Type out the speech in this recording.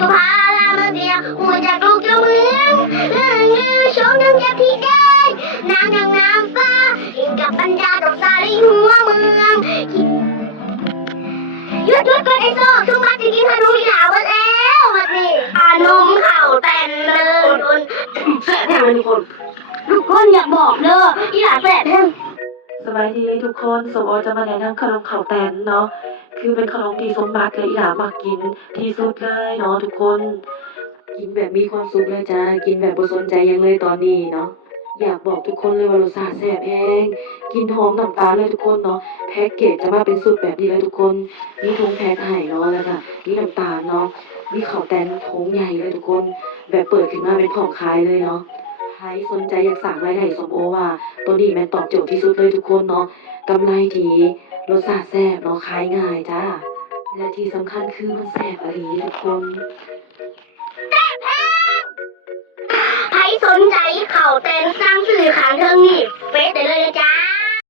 สุภาลามาเสียหัวจากลูกเจ้าเมืองเรื่องเงือชมน้ำแก้ที่ได้นางนางน้ำฟ้ากินกับบรรดาดอกสาลีหัวเมืองยุดยุดก่อนไอ้โซ่คือมาจะกินฮารุยหาวันแล้วมาสิอานมเข่าแต่นเลยคนแซ่บแน่เลยทุกคนทุกคนอยากบอกเด้ออีหลาแสบแท้สบายดีทุกคนสมโอจะมาแนะนำขนมข้าแตนเนาะ คือเป็นขนมที่สมบัติเลยอีหลามากินที่สุดเลยเนาะทุกคน กินแบบมีความสุขเลยจ้ากินแบบบ่สนใจยังเลยตอนนี้เนาะอยากบอกทุกคนเลยว่ารสชาติแซ่บแฮงกินหอมน้ำตาลเลยทุกคนเนาะแพ็กเกจจะมาเป็นสูตรแบบนี้เลยทุกคน มีถุงแพ็คให้เนาะแล้วก็มีน้ำตาลเนาะมีข้าวแตนถุงใหญ่เลยทุกคน แบบเปิดขึ้นมาเป็นของขายเลยเนาะใครสนใจอยากสั่งรได้สมโอว่า ตัวนี้แม่นตอบโจทย์ที่สุดเลยทุกคนเนาะกำไรดี รสชาติแซ่บเนาะคลายง่ายจ้า และที่สำคัญคือมันแซ่บอรีทุกคนแต่แพงไพ่สนใจเข่าเตนสร้างสื่อขานเทิงนี้